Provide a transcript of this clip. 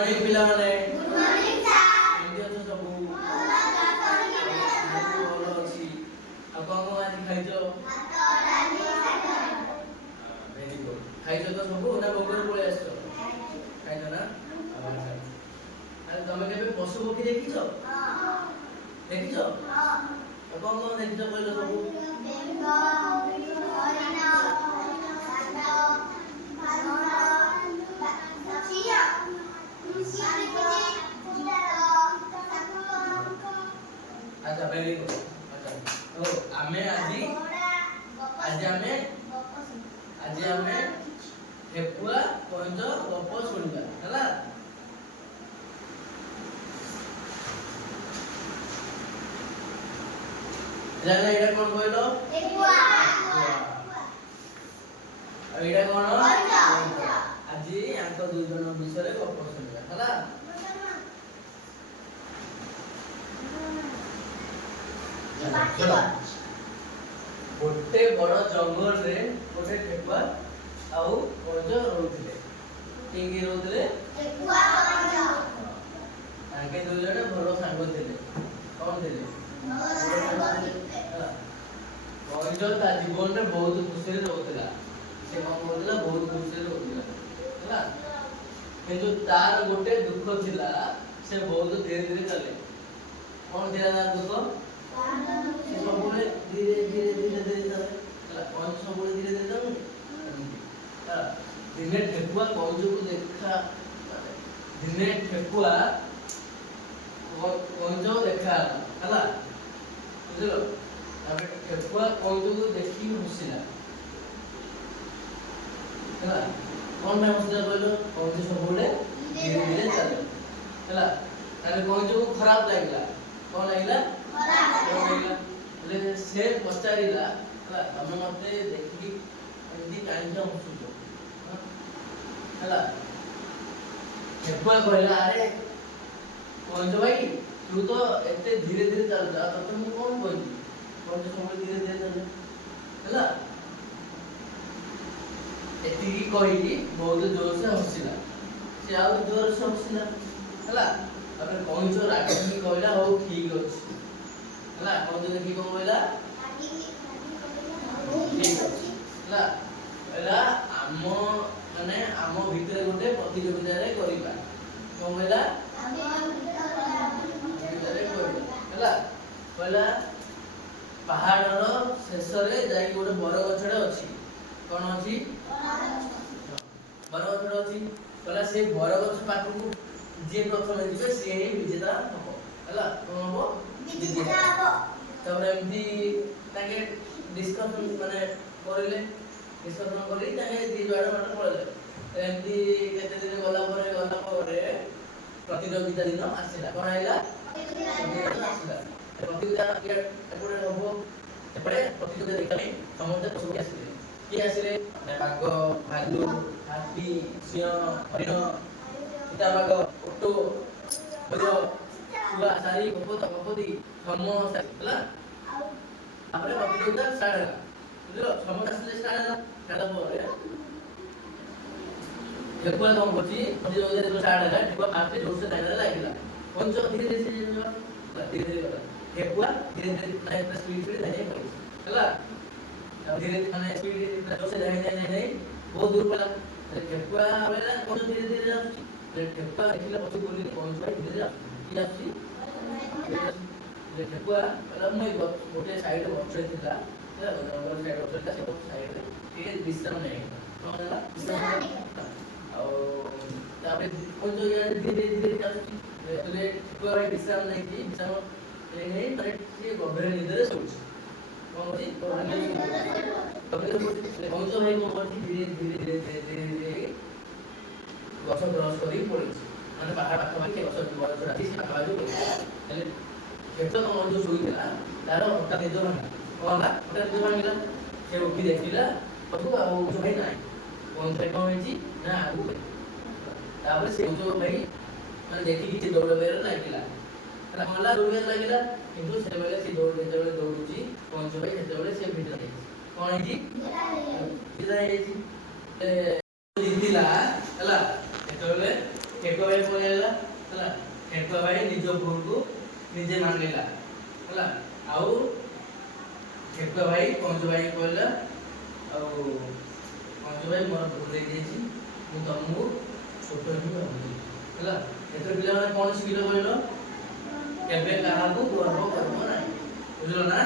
morning पिलाने good morning sir केमती अछ सबू बोला जातनी बोलो अछि आ कोन आज खाइछो भात डाली शाग वेरी गुड खाइछो तो सबू ना बगर पळे आछो खाइछो ना अच्छा अरे तमे केबे पशु पक्षी देखिछो हां देखिछो हां कोन देखिछो कहलो सबू बेंग हरिण साग भालू चिया अच्छा वेरी गुड अच्छा तो आमे आज आमे ठेकुआ पंज गप सुनिबा हला जाने एटा कोन कहलो ठेकुआ आ एटा कोन पंज आज यांक दुई जन विषय गप सुनिबा हला गोटे बड़ जंगल रे गोटे ठेकुआ आउ पंज रहउथिले किंगी रहउथिले ठेकुआ पंज आगे दुई जन भलो सांग थिले कोन थिले पंज ता जीवन रे बहुत खुशी रे रहउथिला से कोन बोलला बहुत खुशी रे रहउथिला हला किंतु तार गोटे दुख थिला से बहुत धीरे धीरे चले कोन थिला तार दुख सबुले धीरे धीरे धीरे धीरे चले हला कोन सबुले धीरे धीरे चले दिने ठेकुआ कोन को देखा दिने ठेकुआ कोन जो देखा हला बुझलो तबे ठेकुआ कोन को देखि हसिला हला कोन में हसिला बोलो कोन सबुले धीरे धीरे चले हला तारे कोन को खराब लागला कोन लागला ले से पचारिला हला हम मते देखि एंदी कांजा हसुछो हला ठेकुआ कहला अरे पंज भाई तू तो एते धीरे धीरे चल जा तो तुम कौन बोली पंज समय धीरे धीरे चल हला एती की कहि बहुत जोर से हसिला से आ जोर से हसिला हला अबे पंज रागी कहला हो ठीक अछि हला पंज देखि कोन कहला हला एला आम माने आम भितरे गोटे प्रतियोगिता रे करिबा कोन कहला हला कहला पहाड़र शेष रे जाई गोटे बर गछड़े अछि कोन अछि बर गछड़े अछि कहला से बर गछ पाखु जे प्रथम जिबे से ही विजेता हबो हला कोन हबो विजेता हबो तबरे एमती ताके डिस्कशन माने करिले डिस्कशन करी ताके दी जोड़ा मत पळले एमती केते दिन गला परे प्रतियोगिता दिन आसिला कोन आइला प्रतियोगिता प्रतियोगिता एपड़े हबो एपड़े प्रतियोगिता देखले समस्त पशु आसिले की आसिले बाघ भालू हाथी सिंह हरिण सीता बाघ ओटो बजो सुगा सारी गपदी समस्त आसिला आपरे प्रतियोगिता स्टार्ट होला बुझलो समस्त आसिले स्टार्ट होला kada pore ठेकुआ कौन करछि प्रतियोगिता जो स्टार्ट होला ठेकुआ फास्ट जोर से जाने लागिला पंच धीरे धीरे से धीरे धीरे गला ठेकुआ धीरे धीरे लाइन स्पीड स्पीड जाने पड़ी हला धीरे माने स्पीड जोर से जाने बहुत दूर पड़ा ठेकुआ वाला कौन धीरे धीरे जाछि ठेकुआ देखिला पछी बोली कौन धीरे धीरे की जाछि ठेकुआ वाला मैं गोटे साइड बछड़े थिला गोटे साइड बछड़े से साइड रे ये विश्राम नहीं कौन होला विश्राम और तापरे कोन जो ये धीरे धीरे जाछि तले ठेकुआ रे विश्राम नहीं की विश्राम नहीं तरे से गभीर निद्रा सोच कौन होती कौन जो भाई को करती धीरे धीरे धीरे धीरे गछ क्रॉस करी पड़ी माने पहाड़ पाखा पाखी गछ बड़ राती से पाखा जो हेले केतो कौन जो सोईला तारो ओटा निदो भांगा कोनला ओटा निदो भांगिला से उठी देखिला पतु आ जो भाई नाही कोन से कोन होईची ना आगु तापर से जो भाई माने देखि कि दौड़ बेर लागिला मला दौड़ लागिला किंतु से बेले से दौड़ जेबे दौड़ुची कोन जो भाई से बेले से भितर जाई कोन हेची जिला हेची जितिला हला एतबेले ଠେକୁଆ ଭାଇ ପଳେଇଲା ହେଲା ଠେକୁଆ ଭାଇ ନିଜ ଭୁଲକୁ ନିଜେ ମାନିଲା ହେଲା ଆଉ ଠେକୁଆ ଭାଇ କଇଁଚ ଭାଇ କହିଲା ଆଉ କଇଁଚ ଭାଇ ମୋର ଭୁଲ ହେଇଯାଇଛି ମୁଁ ତମକୁ ଛୋଟ ହିଁ ଭାବୁଥିଲି ହେଲା ଏଥର ପିଲାମାନେ କଣ ଶିଖିଲ କହିଲ କେବେ କାହାକୁ ଗର୍ବ କରିବ ନାହିଁ ବୁଝିଲ ନା